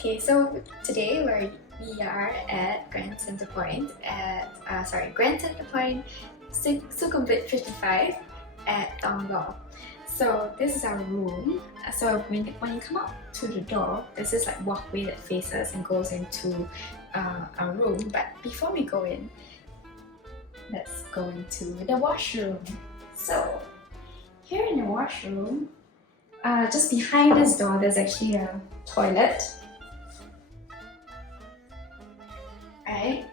Okay, so today we are at Grand Center Point Grand Center Point, Sukhumvit 55 at Bangkok. So this is our room. So when you come out to the door, there's this like walkway that faces and goes into our room. But before we go in, let's go into the washroom. So here in the washroom, just behind this door, there's actually a toilet. Right?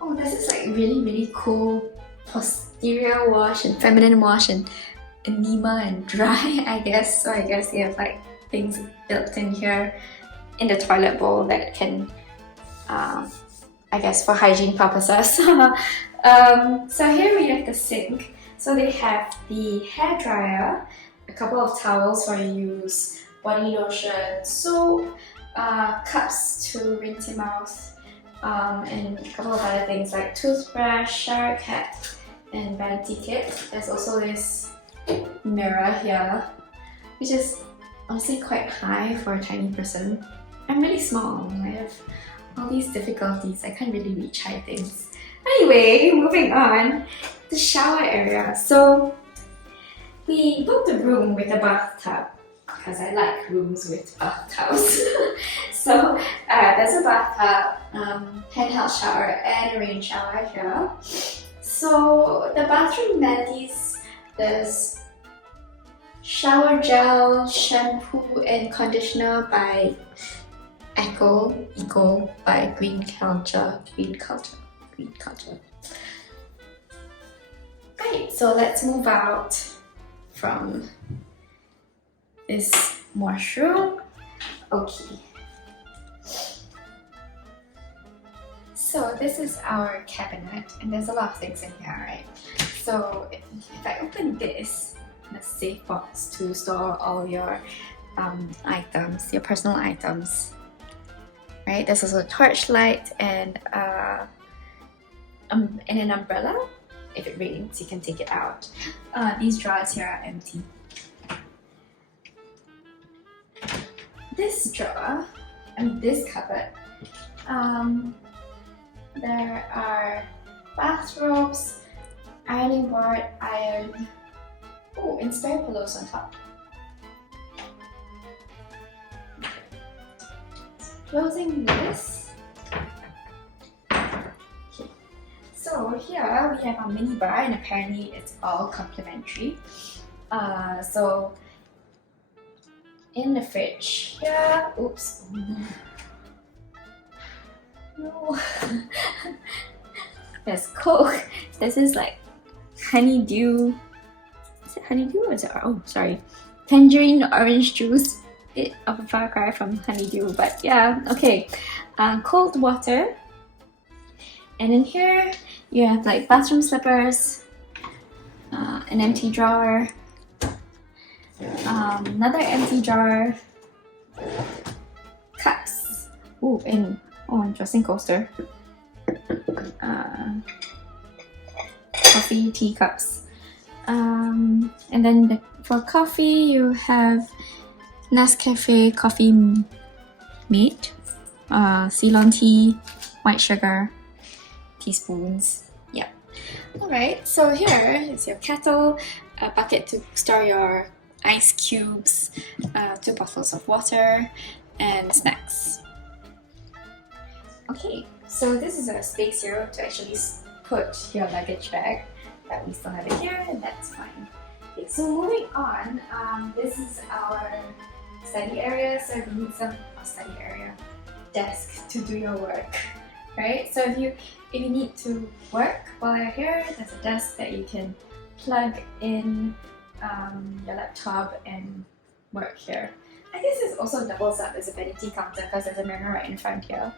Oh, this is like really cool posterior wash and feminine wash and enema and dry, I guess. So I guess they have like things built in here in the toilet bowl that can, I guess, for hygiene purposes. So here we have the sink. So they have the hair dryer, a couple of towels for use, body lotion, soap, cups to rinse your mouth, and a couple of other things like toothbrush, shower cap, and vanity kit. There's also this mirror here, which is honestly quite high for a tiny person. I'm really small. I have all these difficulties. I can't really reach high things. Anyway, moving on, the shower area. So we booked a room with a bathtub because I like rooms with bathtubs. So there's a bathtub, handheld shower, and a rain shower here. So the bathroom amenities, there's shower gel, shampoo, and conditioner by Eco by Green Culture. Right, so let's move out from this washroom. Okay. So this is our cabinet, and there's a lot of things in here, right? So if I open this, the safe box to store all your items, your personal items, right? There's also a torchlight and an umbrella. If it rains, you can take it out. These drawers here are empty. This drawer, this cupboard, there are bathrobes, ironing board, iron, and spare pillows on top. Closing this. Okay. So here we have our mini bar, and apparently it's all complimentary. So in the fridge here, oops, no. There's Coke. This is like honeydew. Is it honeydew or is it, oh sorry, tangerine orange juice. Bit of a far cry from honeydew, but yeah, okay. Cold water. And in here you have like bathroom slippers, an empty drawer, another empty drawer, cups, and interesting coaster, coffee, teacups, and then for coffee you have Nescafe coffee mate, Ceylon tea, white sugar, teaspoons. Yeah. Alright, so here is your kettle, a bucket to store your ice cubes, 2 bottles of water, and snacks. Okay, so this is a space here to actually put your luggage bag, but we still have it here, and that's fine. Okay, so moving on, this is our study area. So if you need some study area, desk to do your work, right? So if you need to work while you're here, there's a desk that you can plug in your laptop and work here. I guess this also doubles up as a vanity counter because there's a mirror right in front here.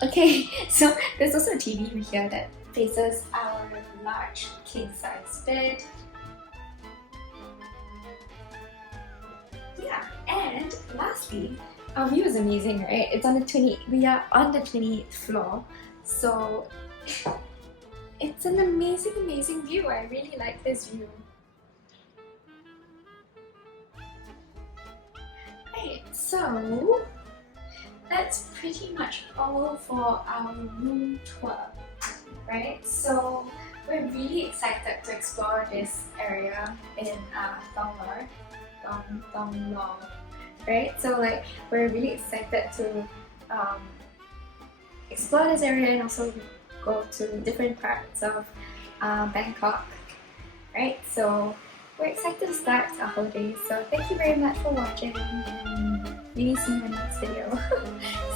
Okay, so there's also a TV here that faces our large king-size bed. Yeah, and lastly, our view is amazing, right? We are on the 28th floor, so it's an amazing view. I really like this view. So that's pretty much all for our room tour, right? So we're really excited to explore this area in Thonglor, right? So like we're really excited to explore this area and also go to different parts of Bangkok, right? So we're excited to start our holiday. So thank you very much for watching and maybe see you in the next video.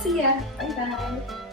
See ya! Bye bye!